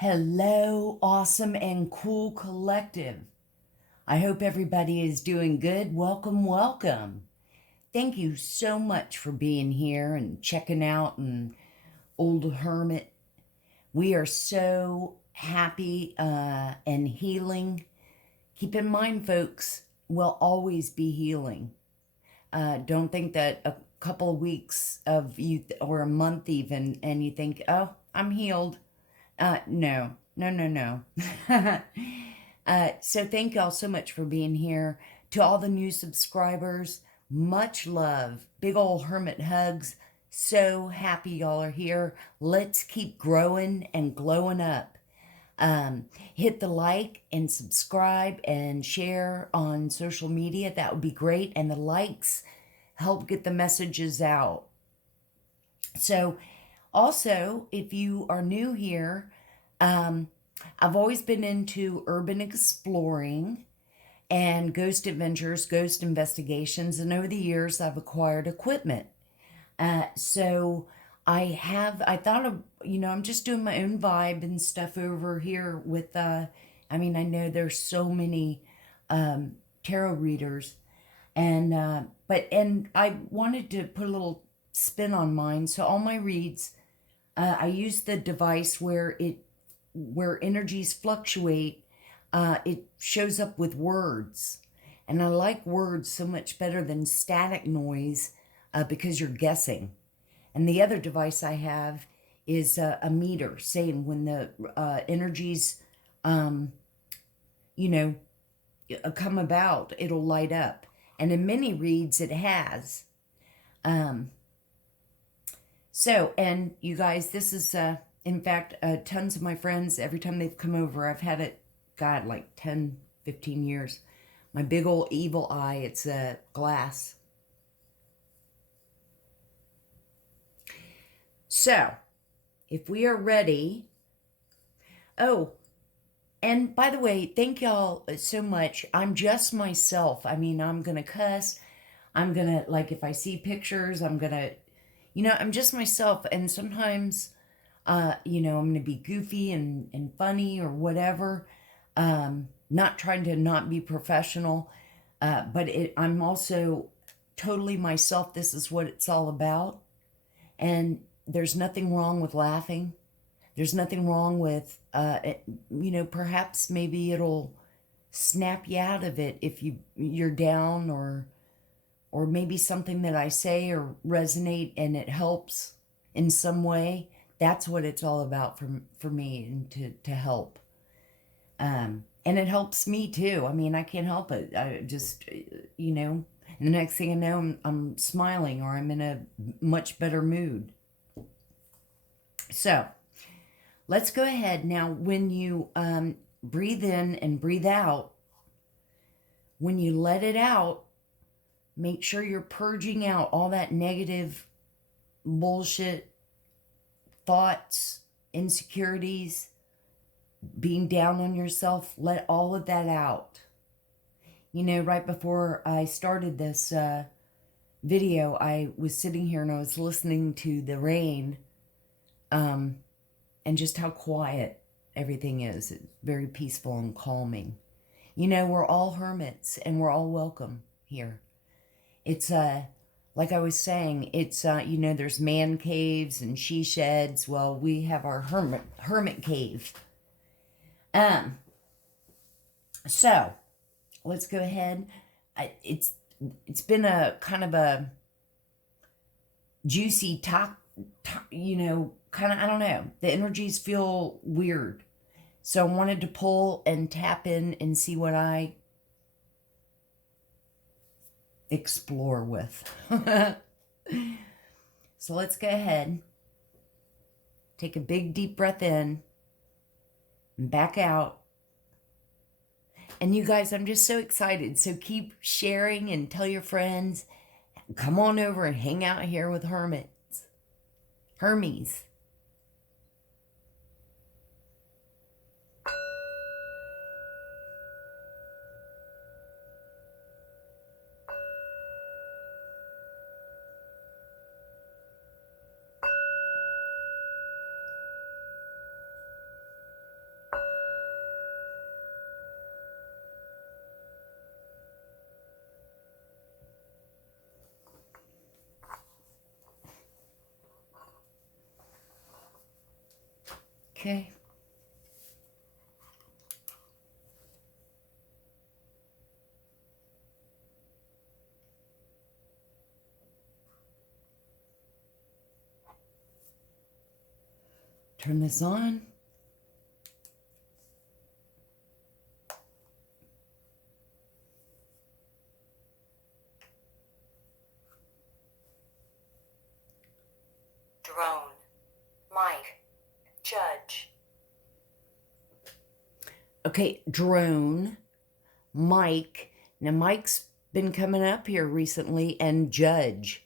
Hello, awesome and cool collective. I hope everybody is doing good. Welcome, welcome. Thank you so much for being here and checking out an old hermit. We are so happy and healing. Keep in mind, folks, we'll always be healing. Don't think that a couple of weeks of you or a month even, and you think, oh, I'm healed. No, no, no, no. So thank y'all so much for being here. To all the new subscribers, much love. Big ol' hermit hugs. So happy y'all are here. Let's keep growing and glowing up. Hit the like and subscribe and share on social media. That would be great. And the likes help get the messages out. So also, if you are new here, I've always been into urban exploring and ghost adventures, ghost investigations, and over the years I've acquired equipment. So I thought of, I'm just doing my own vibe and stuff over here with, I know there's so many tarot readers, and I wanted to put a little spin on mine. So all my reads, I use the device where energies fluctuate. It shows up with words, and I like words so much better than static noise because you're guessing. And the other device I have is a meter saying when the energies, come about, it'll light up. And in many reads, it has. And you guys, this is, in fact, tons of my friends, every time they've come over, I've had it, God, like 10, 15 years. My big old evil eye, it's a glass. So, if we are ready, and by the way, thank y'all so much. I'm just myself. I'm going to cuss. I'm going to, like, if I see pictures, I'm going to, I'm just myself. And sometimes, I'm going to be goofy and funny or whatever. Not trying to not be professional. But I'm also totally myself. This is what it's all about. And there's nothing wrong with laughing. There's nothing wrong with, perhaps maybe it'll snap you out of it if you're down, or maybe something that I say or resonate and it helps in some way. That's what it's all about for me, and to help. And it helps me too. I can't help it. I just, and the next thing I know, I'm smiling, or I'm in a much better mood. So let's go ahead now. When you breathe in and breathe out, when you let it out, make sure you're purging out all that negative bullshit, thoughts, insecurities, being down on yourself. Let all of that out. Right before I started this video, I was sitting here and I was listening to the rain, and just how quiet everything is. It's very peaceful and calming. We're all hermits and we're all welcome here. It's like I was saying, it's there's man caves and she sheds. Well, we have our hermit cave. So let's go ahead. It's been a kind of a juicy talk, kind of, I don't know. The energies feel weird. So I wanted to pull and tap in and see what I explore with. So let's go ahead. Take a big deep breath in and back out. And you guys, I'm just so excited. So keep sharing and tell your friends. Come on over and hang out here with hermits. Hermes. Okay. Turn this on. Drone, Mike, Judge. Okay, drone, Mike. Now, Mike's been coming up here recently, and Judge.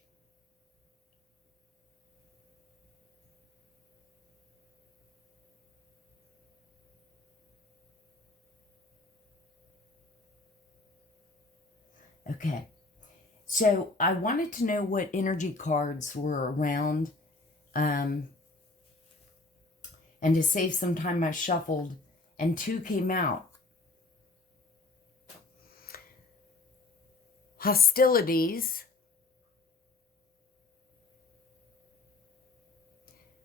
Okay. So I wanted to know what energy cards were around. And to save some time, I shuffled, and 2 came out. Hostilities.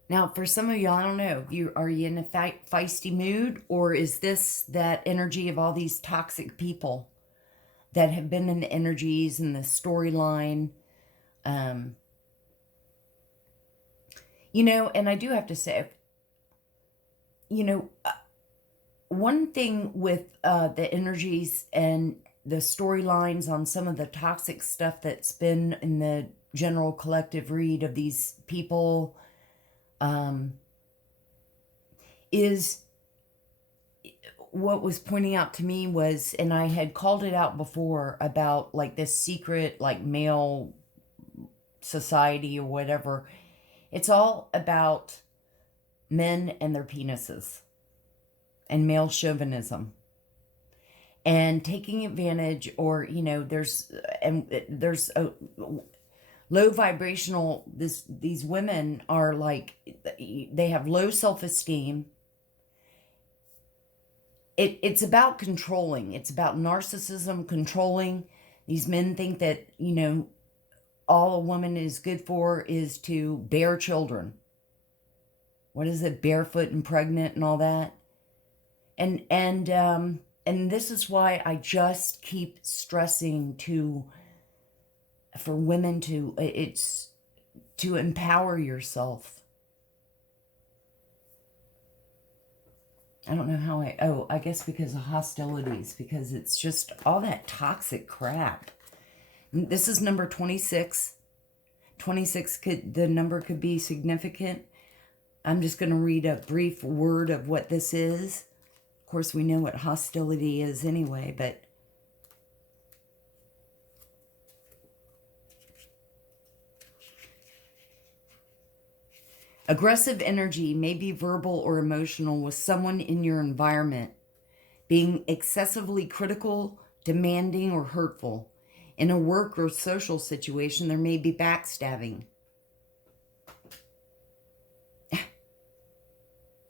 Now, for some of you, I don't know, are you in a feisty mood, or is this that energy of all these toxic people that have been in the energies and the storyline? You know, and I do have to say, you know, one thing with the energies and the storylines on some of the toxic stuff that's been in the general collective read of these people is what was pointing out to me was, and I had called it out before, about like this secret like male society or whatever. It's all about men and their penises and male chauvinism and taking advantage, or you know, there's a low vibrational, these women are like, they have low self-esteem. It's about controlling. It's about narcissism, controlling. These men think that, you know, all a woman is good for is to bear children. What is it? Barefoot and pregnant and all that. And this is why I just keep stressing for women it's to empower yourself. I don't know how I guess because of hostilities, because it's just all that toxic crap. This is number 26. 26 the number could be significant. I'm just going to read a brief word of what this is. Of course, we know what hostility is anyway, but aggressive energy may be verbal or emotional with someone in your environment, being excessively critical, demanding, or hurtful. In a work or social situation, there may be backstabbing.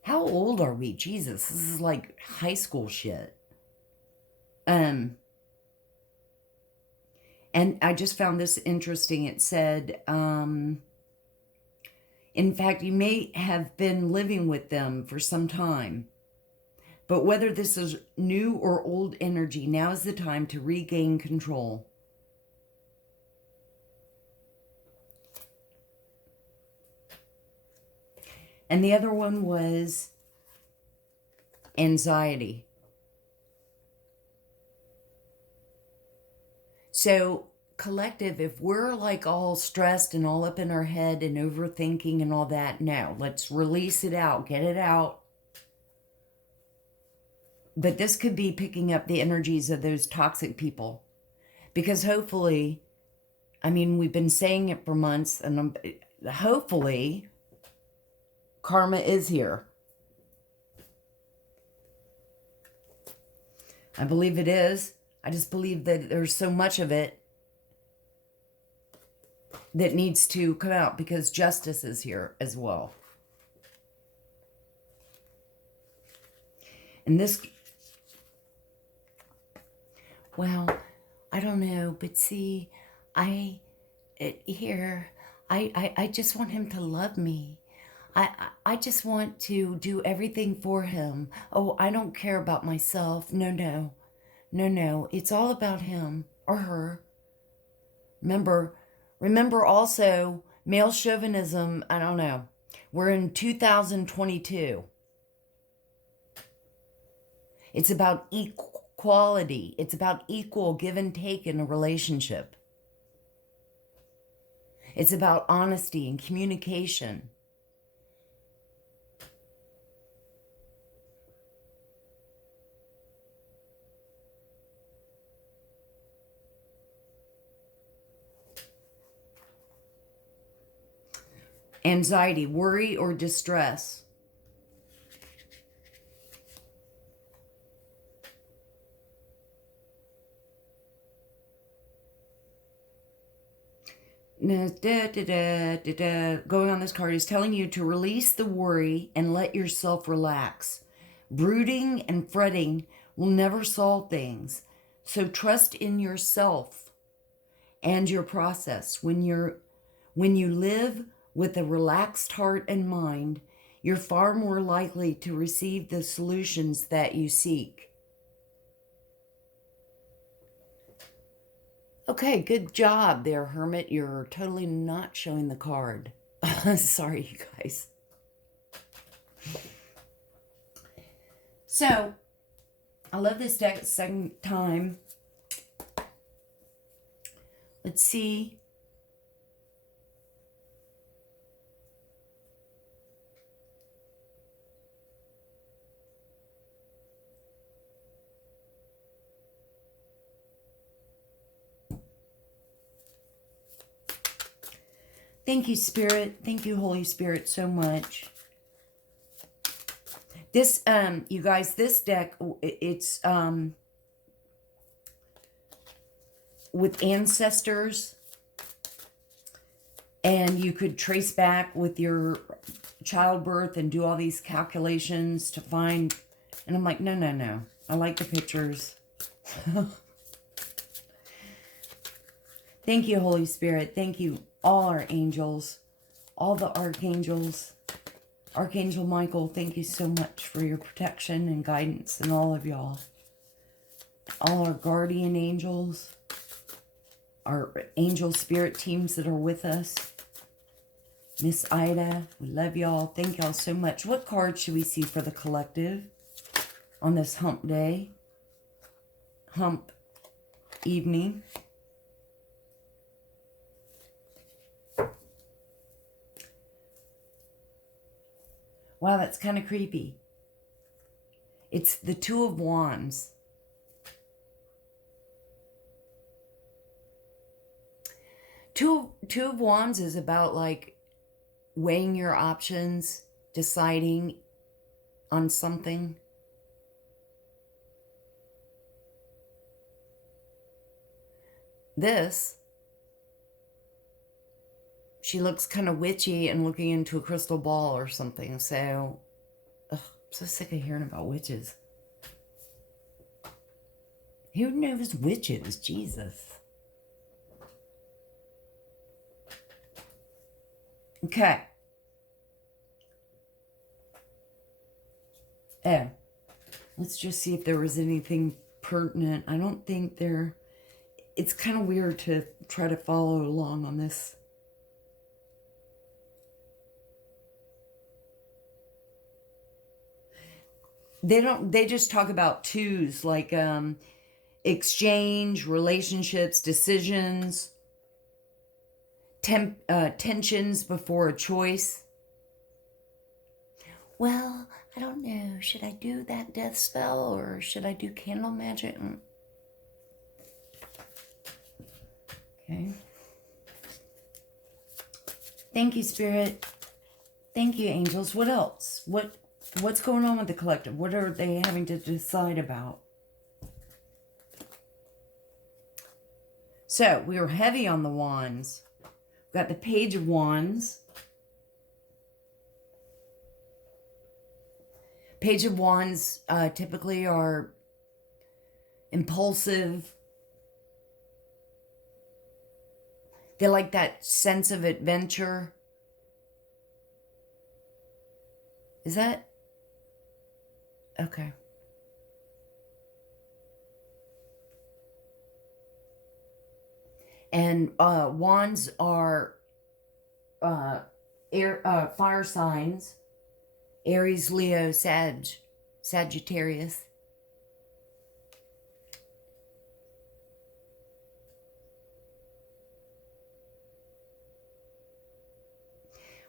How old are we? Jesus, this is like high school shit. And I just found this interesting. It said, in fact, you may have been living with them for some time. But whether this is new or old energy, now is the time to regain control. And the other one was anxiety. So, collective, if we're like all stressed and all up in our head and overthinking and all that, no, let's release it out, get it out. But this could be picking up the energies of those toxic people. Because hopefully, I mean, we've been saying it for months, and hopefully karma is here. I believe it is. I just believe that there's so much of it that needs to come out, because justice is here as well. And this, well, I don't know, but see, I just want him to love me. I just want to do everything for him. Oh, I don't care about myself. No, no. No, no. It's all about him or her. Remember also male chauvinism, I don't know. We're in 2022. It's about equality. It's about equal give and take in a relationship. It's about honesty and communication. Anxiety, worry, or distress. Going on this card is telling you to release the worry and let yourself relax. Brooding and fretting will never solve things. So trust in yourself and your process. When you live with a relaxed heart and mind, you're far more likely to receive the solutions that you seek. Okay, good job there, Hermit. You're totally not showing the card. Sorry, you guys. So, I love this deck second time. Let's see. Thank you, Spirit. Thank you, Holy Spirit, so much. This, you guys, this deck, it's with ancestors, and you could trace back with your childbirth and do all these calculations to find, and I'm like, no, no, no. I like the pictures. Thank you, Holy Spirit. Thank you, all our angels, all the archangels. Archangel Michael, thank you so much for your protection and guidance, and all of y'all. All our guardian angels, our angel spirit teams that are with us. Miss Ida, we love y'all. Thank y'all so much. What card should we see for the collective on this hump day? Hump evening. Wow, that's kind of creepy. It's the Two of Wands. Two of Wands is about like weighing your options, deciding on something. This, she looks kind of witchy and looking into a crystal ball or something. So, I'm so sick of hearing about witches. Who knows witches? Jesus. Okay. Oh, let's just see if there was anything pertinent. I don't think there... It's kind of weird to try to follow along on this. They just talk about twos, like exchange, relationships, decisions, tensions before a choice. Well, I don't know. Should I do that death spell or should I do candle magic? Okay. Thank you, Spirit. Thank you, angels. What else? What's going on with the collective? What are they having to decide about? So, we were heavy on the wands. We've got the Page of Wands. Page of Wands typically are impulsive. They like that sense of adventure. Is that? Okay. And wands are fire signs. Aries, Leo, Sagittarius.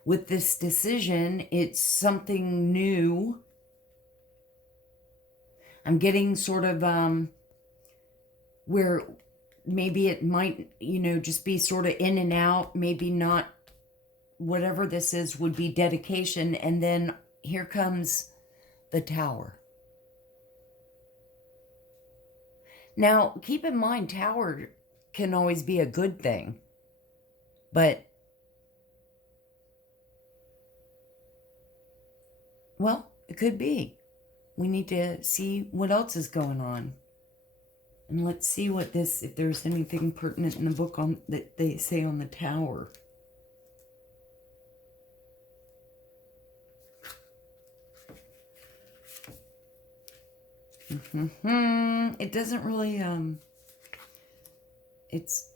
With this decision, it's something new. I'm getting sort of where maybe it might, just be sort of in and out, maybe not. Whatever this is would be dedication, and then here comes the Tower. Now, keep in mind, Tower can always be a good thing, but, well, it could be. We need to see what else is going on. And let's see what this, if there's anything pertinent in the book on that they say on the Tower. It doesn't really, it's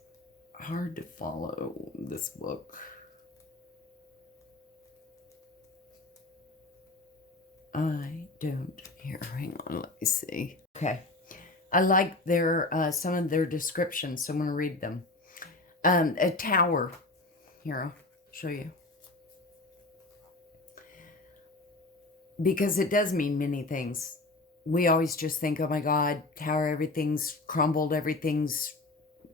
hard to follow this book. I don't, here, hang on, let me see. Okay. I like their, some of their descriptions, so I'm going to read them. A tower. Here, I'll show you. Because it does mean many things. We always just think, oh my God, tower, everything's crumbled, everything's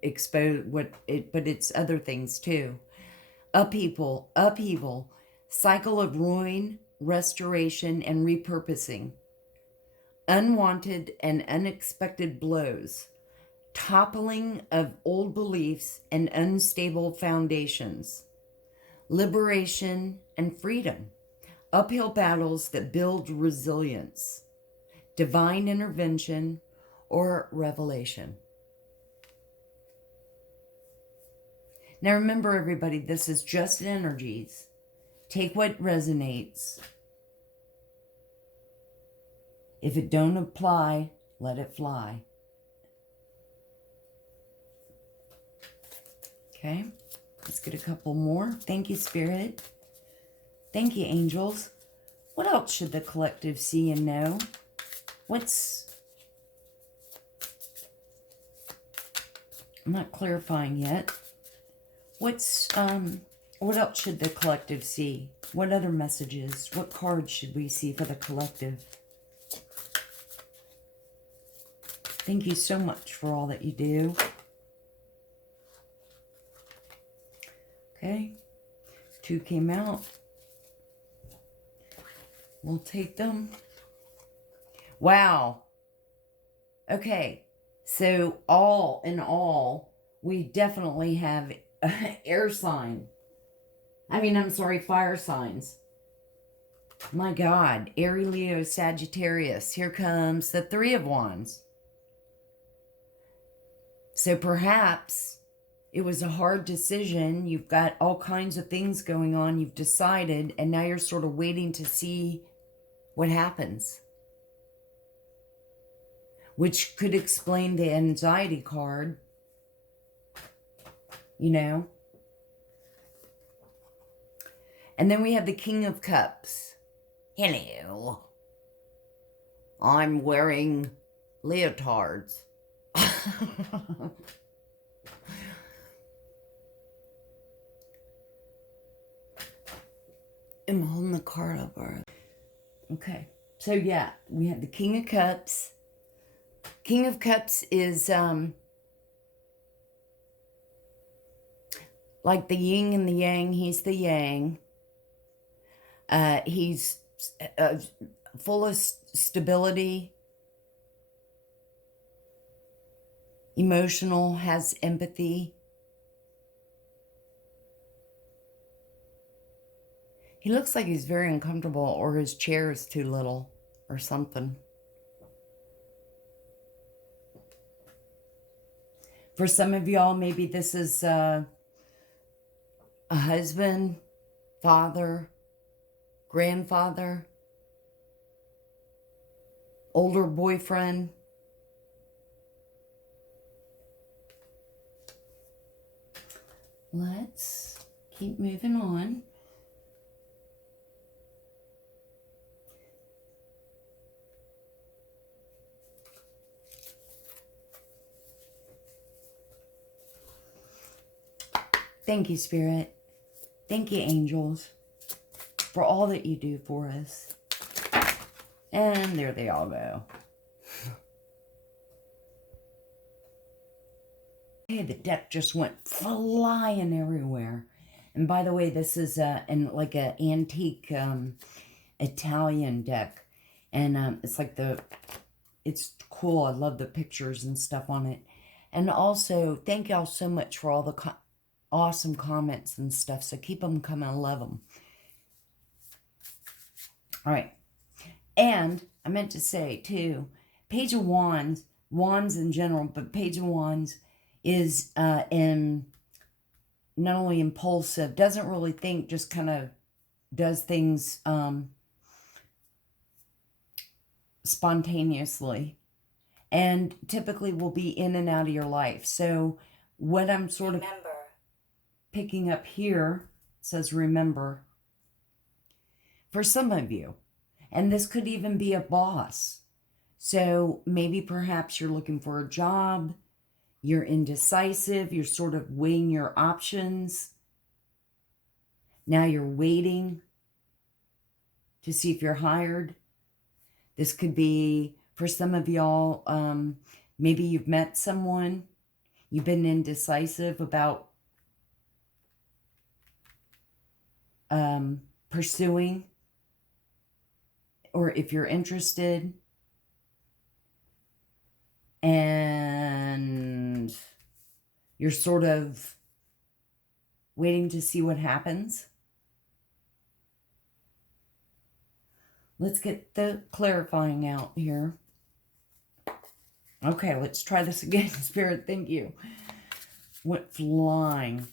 exposed, but it's other things too. Upheaval, cycle of ruin, restoration, and repurposing. Unwanted and unexpected blows, toppling of old beliefs and unstable foundations. Liberation and freedom, uphill battles that build resilience. Divine intervention or revelation. Now remember, everybody, this is just energies. Take what resonates. If it don't apply, let it fly. Okay, let's get a couple more. Thank you, Spirit. Thank you, angels. What else should the collective see and know? I'm not clarifying yet. What else should the collective see? What other messages? What cards should we see for the collective? Thank you so much for all that you do. Okay. 2 came out. We'll take them. Wow. Okay. So all in all, we definitely have air sign. Fire signs. My God. Aries, Leo, Sagittarius. Here comes the 3 of Wands. So perhaps it was a hard decision. You've got all kinds of things going on. You've decided, and now you're sort of waiting to see what happens. Which could explain the anxiety card. And then we have the King of Cups. Hello. I'm wearing leotards. I'm holding the card up. Okay. So yeah, we have the King of Cups. King of Cups is like the yin and the yang. He's the yang. He's full of stability, emotional, has empathy. He looks like he's very uncomfortable, or his chair is too little or something. For some of y'all, maybe this is a husband, father, grandfather, older boyfriend. Let's keep moving on. Thank you, Spirit. Thank you, angels, for all that you do for us. And there they all go. Okay, the deck just went flying everywhere. And by the way, this is like an antique Italian deck. And it's like it's cool. I love the pictures and stuff on it. And also, thank y'all so much for all the awesome comments and stuff. So keep them coming. I love them. All right. And I meant to say, too, Page of Wands, Wands in general, but Page of Wands is in not only impulsive, doesn't really think, just kind of does things spontaneously, and typically will be in and out of your life. So what I'm sort of picking up here says remember for some of you, and this could even be a boss. So maybe perhaps you're looking for a job, you're indecisive, you're sort of weighing your options. Now you're waiting to see if you're hired. This could be, for some of y'all, maybe you've met someone, you've been indecisive about pursuing, or if you're interested, and you're sort of waiting to see what happens. Let's get the clarifying out here. Okay, let's try this again. Spirit, thank you. Went flying.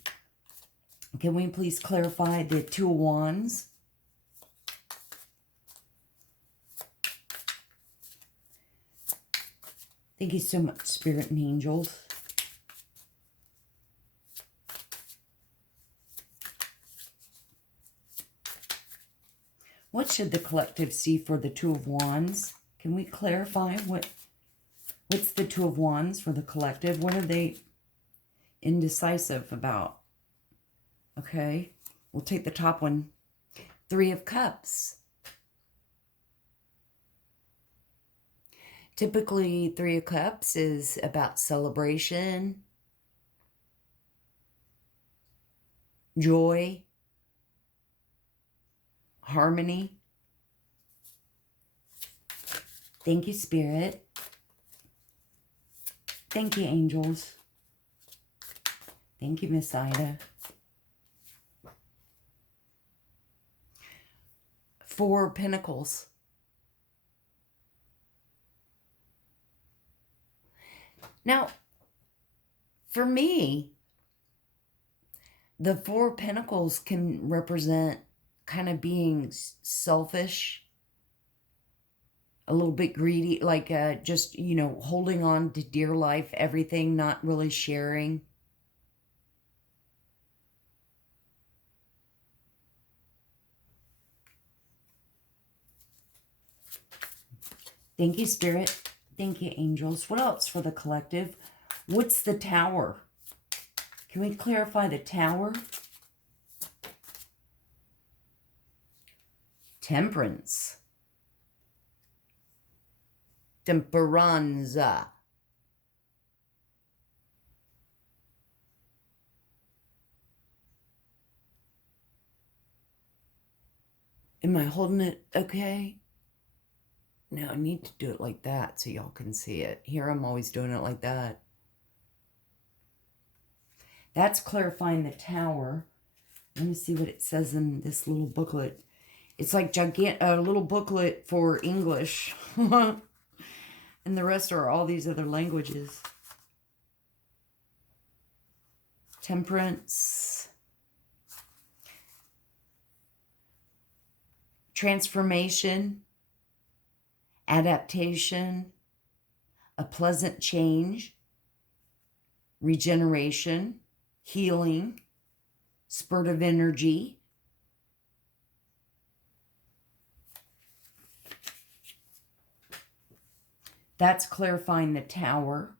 Can we please clarify the Two of Wands? Thank you so much, Spirit and angels. What should the collective see for the Two of Wands? Can we clarify what's the Two of Wands for the collective? What are they indecisive about? Okay, we'll take the top one. Three of Cups. Typically, Three of Cups is about celebration, joy, harmony. Thank you, Spirit. Thank you, angels. Thank you, Miss Ida. Four of Pentacles. Now, for me, the Four of Pentacles can represent kind of being selfish, a little bit greedy, like just, you know, holding on to dear life, everything, not really sharing. Thank you, Spirit. Thank you, angels. What else for the collective? What's the Tower? Can we clarify the Tower? Temperance. Temperanza. Am I holding it okay? No, I need to do it like that so y'all can see it. Here I'm always doing it like that. That's clarifying the Tower. Let me see what it says in this little booklet. It's like a little booklet for English. And the rest are all these other languages. Temperance. Transformation. adaptation, a pleasant change, regeneration, healing, spurt of energy. That's clarifying the Tower.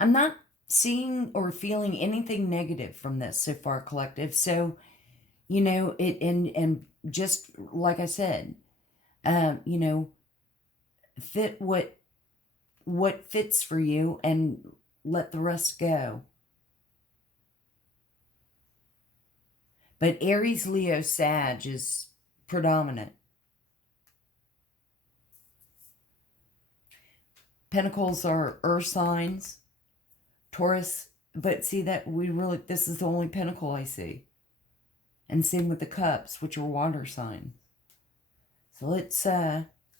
I'm not seeing or feeling anything negative from this so far, collective. So, you know, and just like I said, you know, fit what fits for you and let the rest go. But Aries, Leo, Sag is predominant. Pentacles are earth signs. Taurus, but see that this is the only pentacle I see. And same with the cups, which are water signs. So let's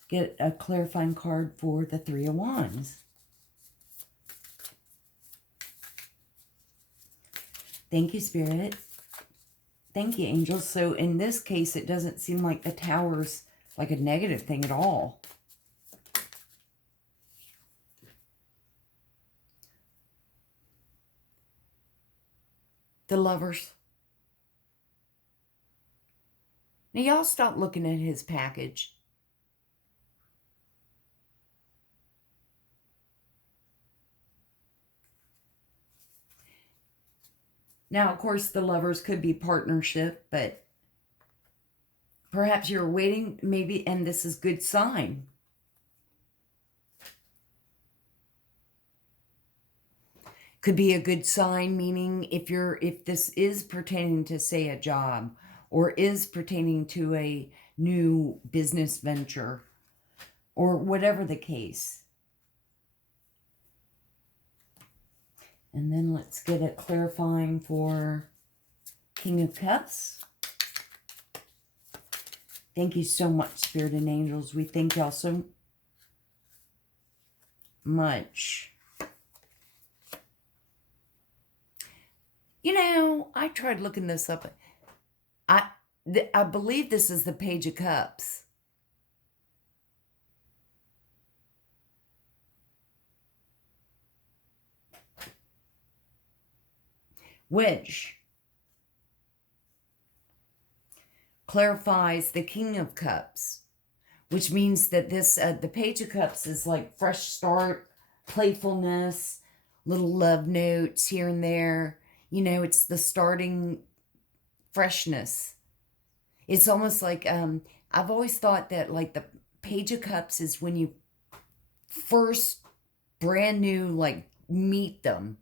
get a clarifying card for the Three of Wands. Thank you, Spirit. Thank you, angels. So in this case, it doesn't seem like the Tower's like a negative thing at all. The Lovers. Now, y'all stop looking at his package. Now, of course, the Lovers could be partnership, but perhaps you're waiting, maybe, and this is good sign. Could be a good sign, meaning if this is pertaining to, say, a job, or is pertaining to a new business venture, or whatever the case. And then let's get it clarifying for King of Cups. Thank you so much, Spirit and Angels. We thank y'all so much. You know, I tried looking this up. I believe this is the Page of Cups. Which clarifies the King of Cups, which means that this the Page of Cups is like fresh start, playfulness, little love notes here and there. You know, it's the starting freshness. It's almost like I've always thought that like the Page of Cups is when you first brand new like meet them.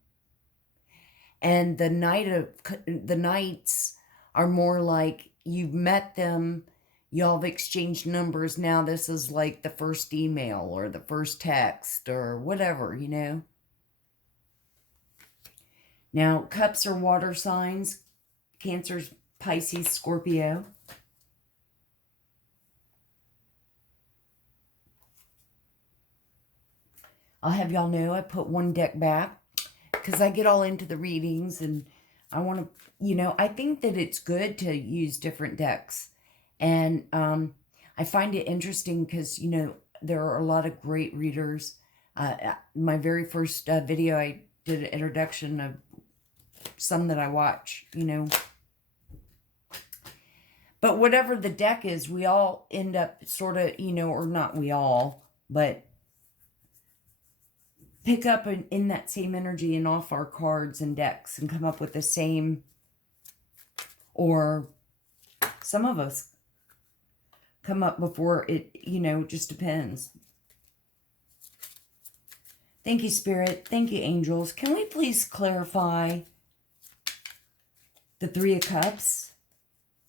And the Knights are more like you've met them, y'all have exchanged numbers. Now this is like the first email or the first text or whatever, you know. Now, Cups are water signs. Cancer's Pisces, Scorpio. I'll have y'all know I put one deck back because I get all into the readings and I want to, you know, I think that it's good to use different decks. And I find it interesting because, you know, there are a lot of great readers. My very first video, I did an introduction of some that I watch, you know. But whatever the deck is, we all end up sort of, you know, or not we all, but pick up in that same energy and off our cards and decks and come up with the same, or some of us come up before it, you know, just depends. Thank you, Spirit. Thank you, angels. Can we please clarify the Three of Cups?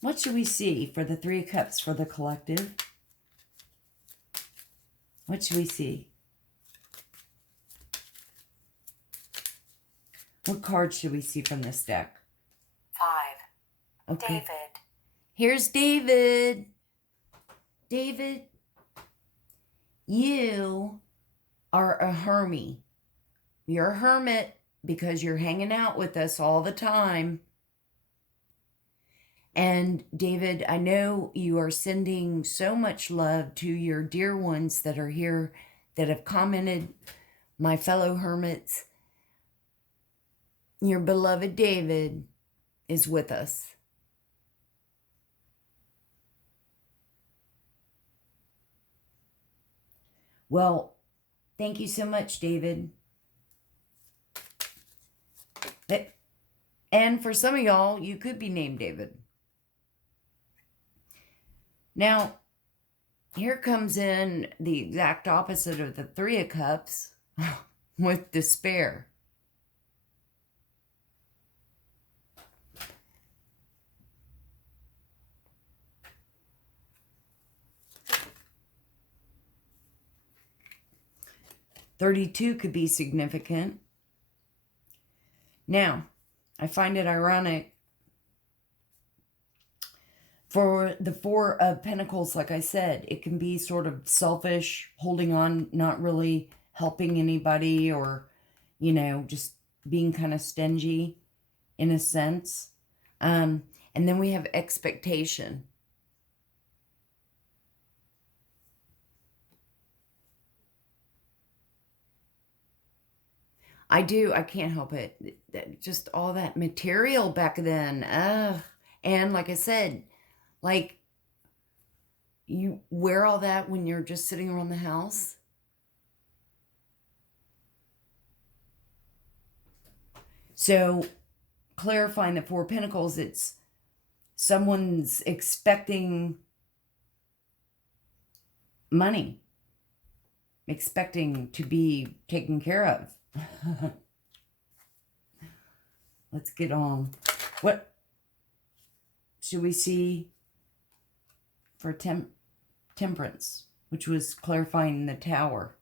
What should we see for the Three of Cups for the collective? What should we see? What card should we see from this deck? 5. Okay. David. Here's David. David, you are a hermit. You're a hermit because you're hanging out with us all the time. And David, I know you are sending so much love to your dear ones that are here that have commented, my fellow hermits. Your beloved David is with us. Well, thank you so much, David. And for some of y'all, you could be named David. Now, here comes in the exact opposite of the Three of Cups with despair. $32 could be significant. Now, I find it ironic for the Four of Pentacles, like I said, it can be sort of selfish, holding on, not really helping anybody, or, you know, just being kind of stingy in a sense. And then we have expectation. I can't help it. Just all that material back then. And like I said, like, you wear all that when you're just sitting around the house. So, clarifying the Four of Pentacles, it's someone's expecting money, expecting to be taken care of. Let's get on. What should we see for temperance, which was clarifying the Tower?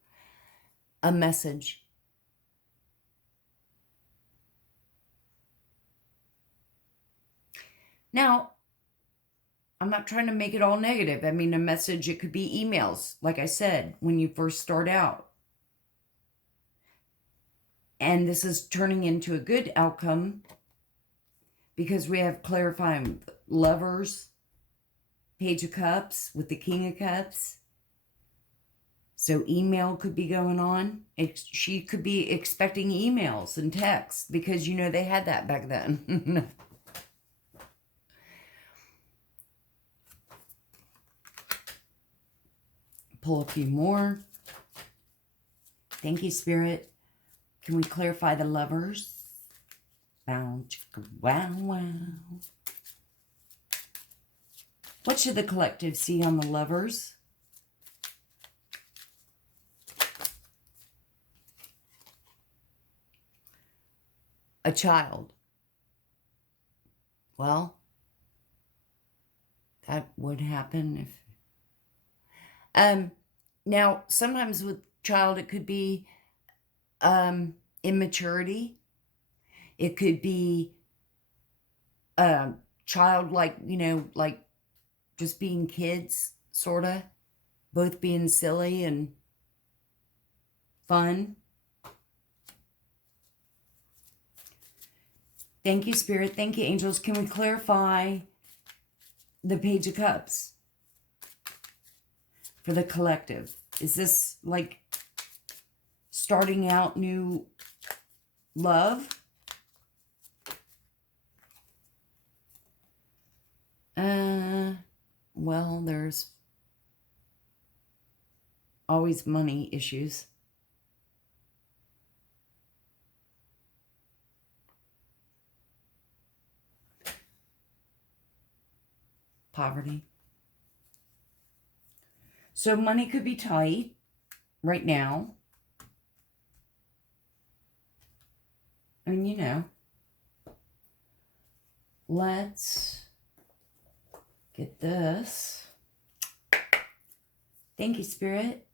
A message. Now, I'm not trying to make it all negative. I mean, a message, it could be emails, like I said, when you first start out. And this is turning into a good outcome because we have clarifying Lovers, Page of Cups with the King of Cups. So email could be going on. She could be expecting emails and texts because, you know, they had that back then. Pull a few more. Thank you, Spirit. Can we clarify the Lovers? Wow, wow, wow. What should the collective see on the Lovers? A child. Well, that would happen if... Now, sometimes with child, it could be immaturity. It could be childlike, you know, like just being kids, sort of. Both being silly and fun. Thank you, Spirit. Thank you, angels. Can we clarify the Page of Cups for the collective? Is this like starting out new love? Well, there's always money issues. Poverty. So money could be tight right now. I mean, you know. Let's get this. Thank you, Spirit.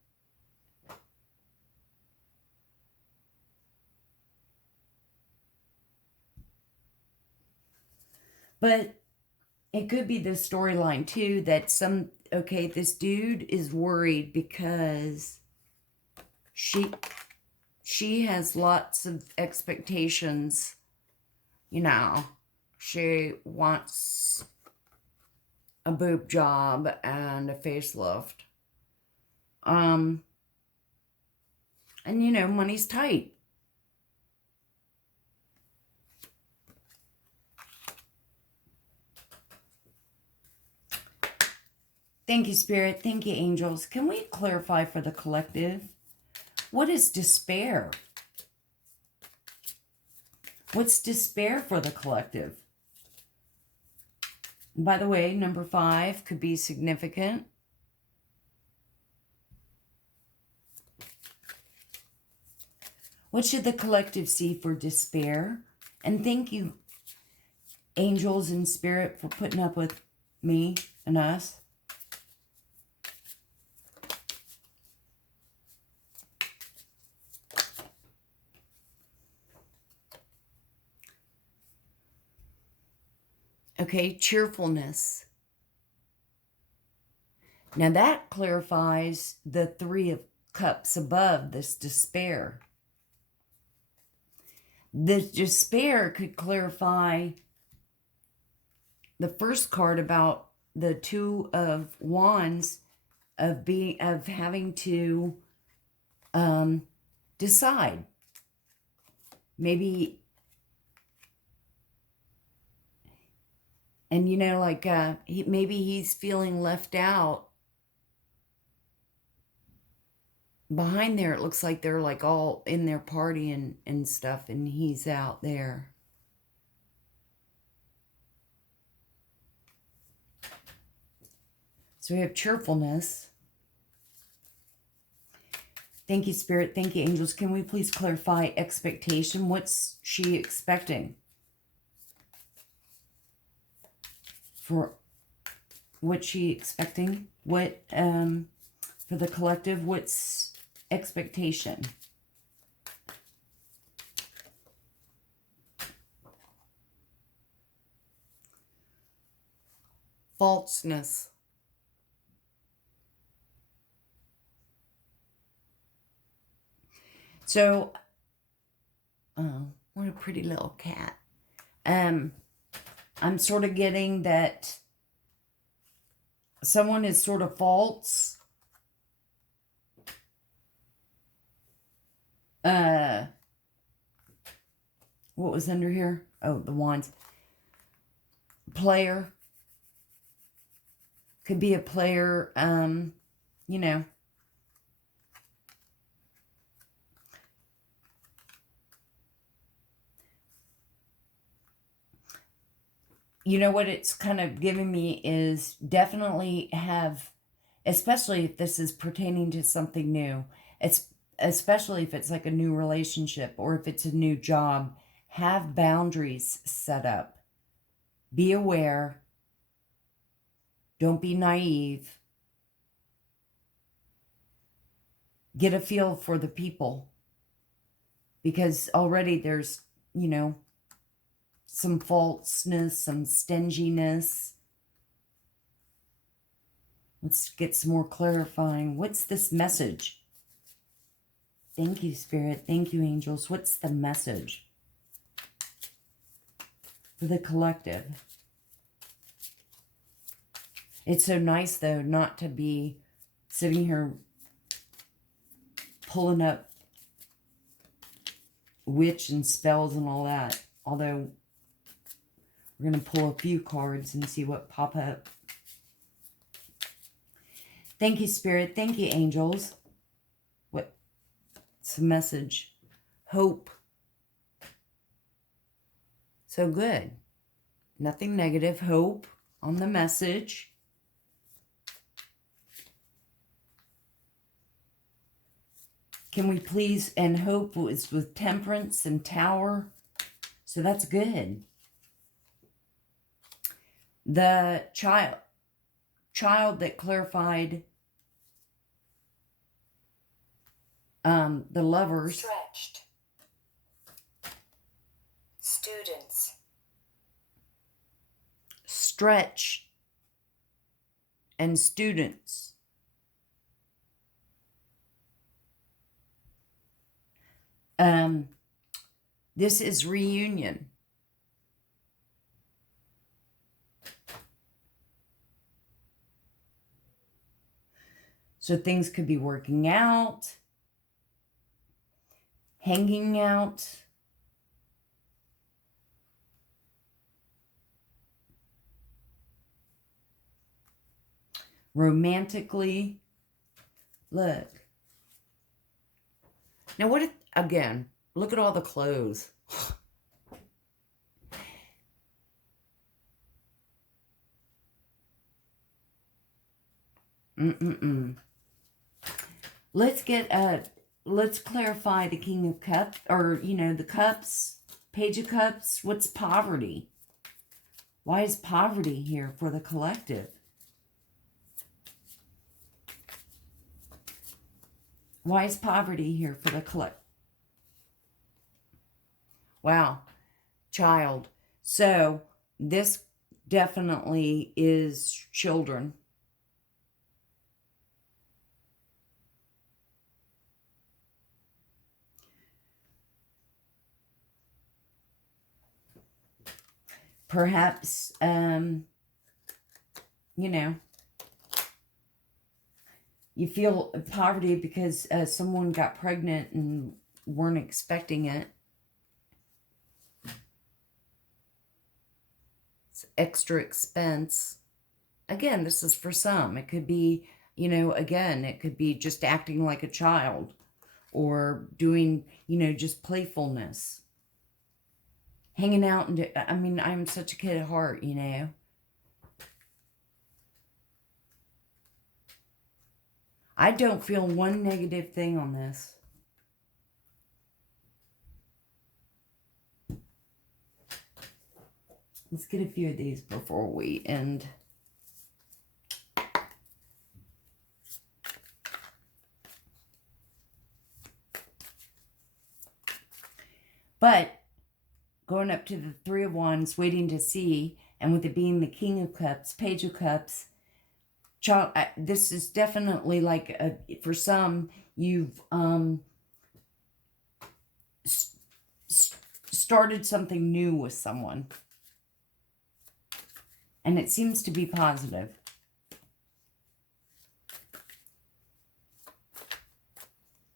But it could be the storyline too that this dude is worried because she has lots of expectations, you know. She wants a boob job and a facelift. And you know, money's tight. Thank you, Spirit. Thank you, angels. Can we clarify for the collective? What is despair? What's despair for the collective? By the way, number 5 could be significant. What should the collective see for despair? And thank you, angels and spirit, for putting up with me and us. Okay, cheerfulness. Now that clarifies the 3 of Cups above this despair. The despair could clarify the first card about the 2 of Wands of having to decide. Maybe, and you know, like maybe he's feeling left out. Behind there, it looks like they're like all in their party and stuff, and he's out there. So we have cheerfulness. Thank you, Spirit. Thank you, angels. Can we please clarify expectation? What's she expecting? For what's she expecting? What, for the collective, what's expectation? Falseness. So, oh, what a pretty little cat. I'm sort of getting that someone is sort of false. What was under here? Oh, the wands. Player. Could be a player, you know. You know what it's kind of giving me is definitely have, especially if this is pertaining to something new, it's especially if it's like a new relationship or if it's a new job, have boundaries set up. Be aware. Don't be naive. Get a feel for the people. Because already there's, you know, some falseness, some stinginess. Let's get some more clarifying. What's this message? Thank you, Spirit. Thank you, angels. What's the message for the collective? It's so nice, though, not to be sitting here pulling up witch and spells and all that. Although we're going to pull a few cards and see what pop up. Thank you, Spirit. Thank you, angels. What's the message? Hope. So good. Nothing negative. Hope on the message. Can we please, and hope is with temperance and tower. So that's good. The child that clarified the lovers. Stretched. Students. Stretch and students. This is reunion. So things could be working out, hanging out, romantically. Look. Now what if, again, look at all the clothes. Let's clarify the King of Cups, or, the Cups, Page of Cups. What's poverty? Why is poverty here for the collective? Why is poverty here for the collective? Wow, child. So this definitely is children. Perhaps, you feel poverty because someone got pregnant and weren't expecting it. It's extra expense. Again, this is for some. It could be, again, it could be just acting like a child or doing, just playfulness. Hanging out and, I'm such a kid at heart, I don't feel one negative thing on this. Let's get a few of these before we end. But going up to the Three of Wands, waiting to see, and with it being the King of Cups, Page of Cups, child, this is definitely like, for some, you've started something new with someone. And it seems to be positive.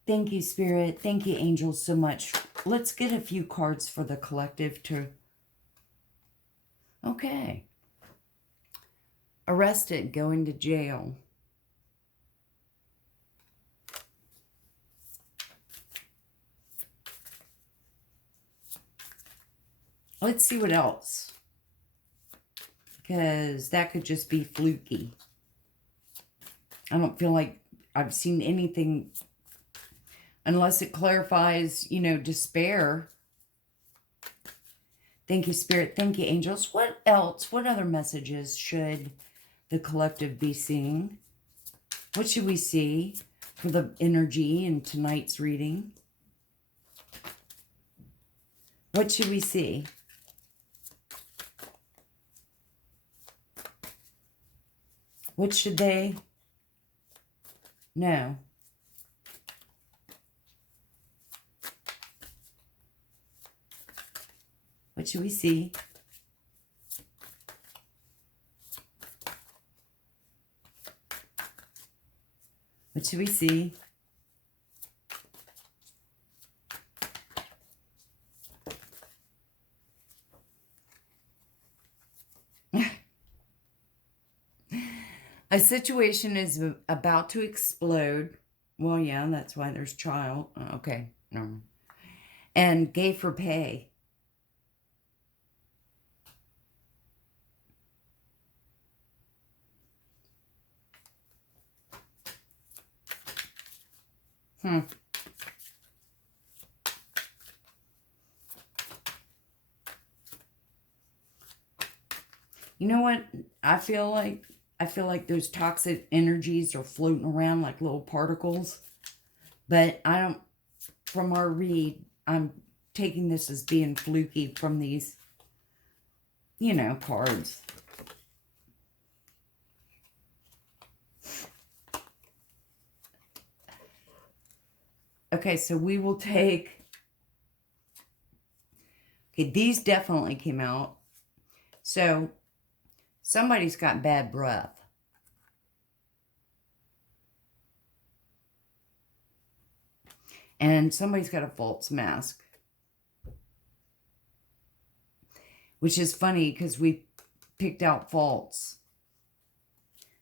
Thank you, Spirit. Thank you, angels, so much. Let's get a few cards for the collective to... Okay. Arrested, going to jail. Let's see what else. Because that could just be fluky. I don't feel like I've seen anything, unless it clarifies, despair. Thank you, Spirit. Thank you, angels. What else? What other messages should the collective be seeing? What should we see for the energy in tonight's reading? What should we see? What should they know? What should we see? What should we see? A situation is about to explode. Well, yeah, that's why there's child. Okay, no. And gay for pay. You know what? I feel like those toxic energies are floating around like little particles. But I don't, from our read, I'm taking this as being fluky from these, cards. Okay, so we will take... Okay, these definitely came out. So, somebody's got bad breath. And somebody's got a false mask. Which is funny because we picked out false.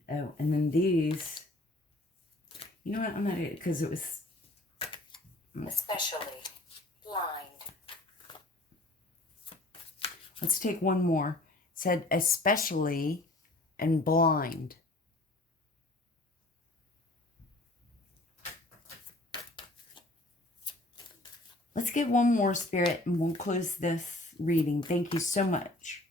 Oh, and then these. You know what? I'm not, because it was. Especially blind. Let's take one more. It said especially and blind. Let's get one more, Spirit, and we'll close this reading. Thank you so much.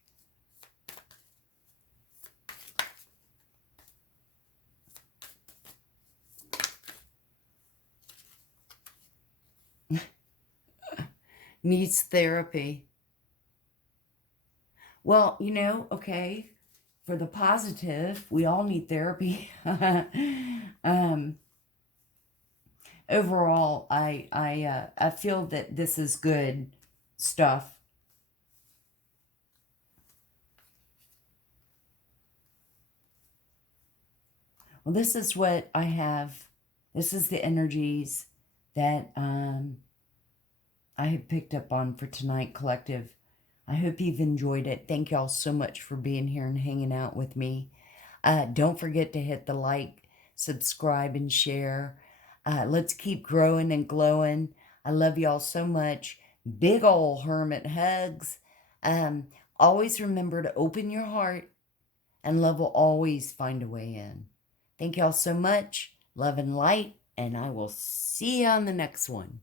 Needs therapy. Well, you know, okay, for the positive, we all need therapy. Overall, I feel that this is good stuff. Well, this is what I have. This is the energies that I have picked up on for tonight, collective. I hope you've enjoyed it. Thank y'all so much for being here and hanging out with me. Don't forget to hit the like, subscribe, and share. Let's keep growing and glowing. I love y'all so much. Big ol' hermit hugs. Always remember to open your heart, and love will always find a way in. Thank y'all so much. Love and light, and I will see you on the next one.